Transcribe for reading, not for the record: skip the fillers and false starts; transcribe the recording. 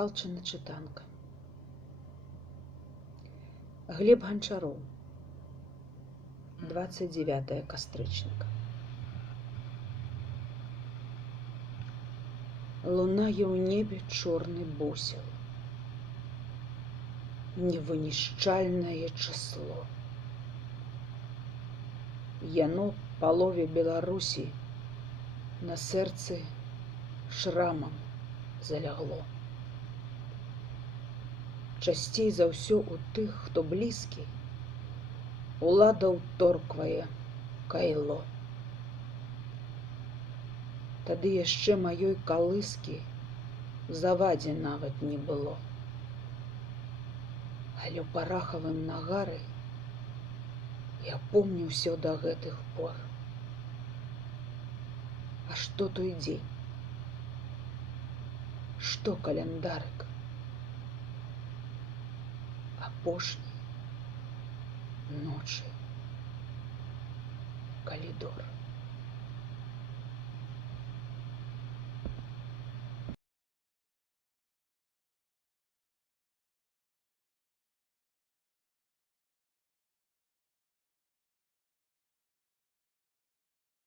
Алчына чытанка. Глеб Гончароў. 29 кастрычніка. Лунае ў небе чорны бусел. Невынішчальнае число. Яно палове Беларусі на сэрцы шрамам залягло. Часцей за ўсё у тых, хто блізкі, улада ўторквае кайло. Тады яшчэ маёй калыскі в завадзе нават не было. Але ў парахавым нагары я помню ўсё да гэтых пор. А што той дзень? Што каляндарык? Апошні ночы калідор.